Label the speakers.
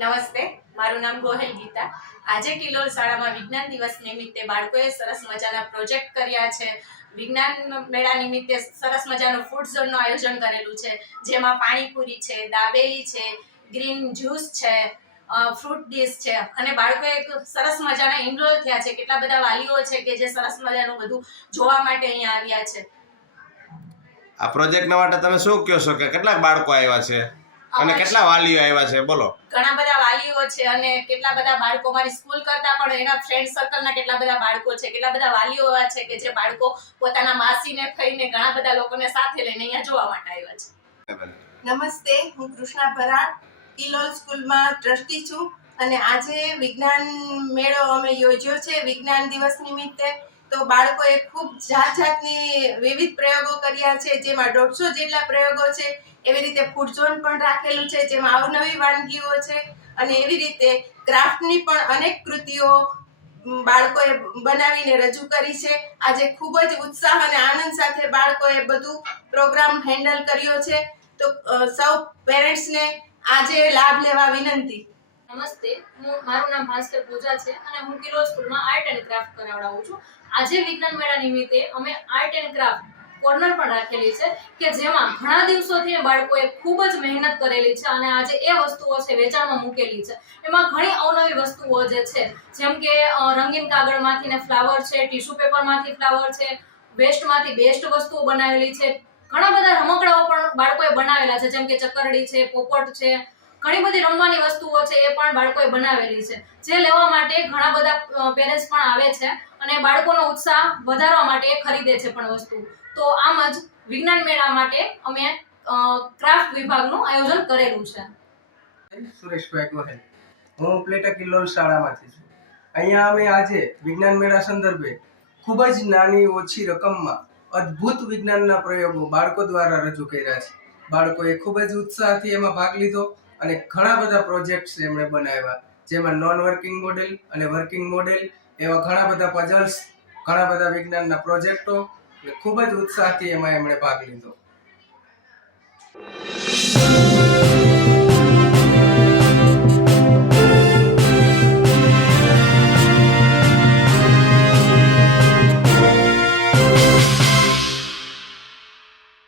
Speaker 1: નમસ્તે, મારું નામ ગોહેલ ગીતા. આજે કિલોલ શાળામાં વિજ્ઞાન દિવસ નિમિત્તે બાળકોએ સરસ મજાના પ્રોજેક્ટ કર્યા છે. વિજ્ઞાન મેળા નિમિત્તે સરસ મજાનું ફૂડ ઝોનનું આયોજન કરેલું છે. જેમાં પાણીપુરી છે, દાબેલી છે, ગ્રીન જ્યુસ છે ફ્રૂટ ડીશ છે. અને બાળકો એક સરસ મજાના ઇનરોલ થયા છે. કેટલા બધા વાલીઓ છે કે જે સરસ મજાનું બધું જોવા માટે અહીંયા આવ્યા છે.
Speaker 2: આ પ્રોજેક્ટના માટે તમે શું કહો છો કે કેટલા બાળકો આવ્યા છે? અને કેટલા વાલીઓ આવ્યા છે બોલો.
Speaker 1: ઘણા બધા વાલીઓ છે અને કેટલા બધા બાળકો મારી સ્કૂલ કરતા પણ એના ફ્રેન્ડ સર્કલના કેટલા બધા બાળકો છે કેટલા બધા વાલીઓ એવા છે કે જે બાળકો પોતાના માસીને થઈને ઘણા બધા લોકોને સાથે લઈને અહીંયા જોવા માટે આવ્યા છે.
Speaker 3: નમસ્તે હું કૃષ્ણા ભરાડ કિલોલ સ્કૂલમાં ટ્રસ્ટી છું અને આજે વિજ્ઞાન મેળો અમે યોજ્યો છે. વિજ્ઞાન દિવસ નિમિત્તે તો બાળકોએ ખૂબ જાત જાતની વિવિધ પ્રયોગો કર્યા છે, જેમાં દોઢસો જેટલા પ્રયોગો છે, એવી રીતે ફૂડ ઝોન પણ રાખેલું છે, જેમાં અવનવી વાનગીઓ છે, અને એવી રીતે ક્રાફ્ટની પણ અનેક કૃતિઓ બાળકોએ બનાવીને રજૂ કરી છે. આજે ખૂબ જ ઉત્સાહ અને આનંદ સાથે બાળકોએ બધું પ્રોગ્રામ હેન્ડલ કર્યો છે. તો સૌ પેરેન્ટ્સને આજે લાભ લેવા વિનંતી.
Speaker 4: નમસ્તે. હું, મારું નામ ભાસ્કર પૂજા છે અને હું કિલો સ્કૂલમાં આર્ટ એન્ડ ક્રાફ્ટ કરાવડાવું છું. આજે વિજ્ઞાન મેળા નિમિત્તે અમે આર્ટ એન્ડ ક્રાફ્ટ કોર્નર પણ રાખેલી છે કે જેમાં ઘણા દિવસોથી બાળકોએ ખૂબ જ મહેનત કરેલી છે અને આજે એ વસ્તુઓ છે વેચાણમાં મૂકેલી છે. એમાં ઘણી અવનવી વસ્તુઓ જે છે, જેમ કે રંગીન કાગળમાંથી ને ફ્લાવર છે, ટીશ્યુ પેપરમાંથી ફ્લાવર છે, વેસ્ટમાંથી બેસ્ટ વસ્તુઓ બનાવેલી છે. ઘણા બધા રમકડાઓ પણ બાળકોએ બનાવેલા છે, જેમ કે ચકરડી છે, પોપટ છે ઘણી બધી રમવાની વસ્તુઓ છે એ પણ બાળકોએ બનાવેલી છે. જે લેવા માટે ઘણા બધા પેરેન્ટ્સ પણ આવે છે અને બાળકોનો ઉત્સાહ વધારવા માટે ખરીદે છે પણ વસ્તુ. તો આમ જ વિજ્ઞાન મેળા માટે અમે ક્રાફ્ટ વિભાગનું આયોજન કરેલું છે.
Speaker 5: હું પ્લેટા કિલ્લોલ શાળામાંથી છું. અહીંયા અમે આજે વિજ્ઞાન મેળા સંદર્ભે ખૂબ જ નાની ઓછી રકમમાં અદ્ભુત વિજ્ઞાનના પ્રયોગો બાળકો દ્વારા રજૂ કર્યા છે. બાળકોએ ખૂબ જ ઉત્સાહથી એમાં ભાગ લીધો. અને ઘણા બધા પ્રોજેક્ટ્સ એમણે બનાવ્યા. જેમાં નોન વર્કિંગ મોડેલ અને વર્કિંગ મોડેલ એવા ઘણા બધા પઝલ્સ ઘણા બધા વિજ્ઞાનના પ્રોજેક્ટો ખૂબ જ ઉત્સાહથી એમાં એમણે ભાગ લીધો.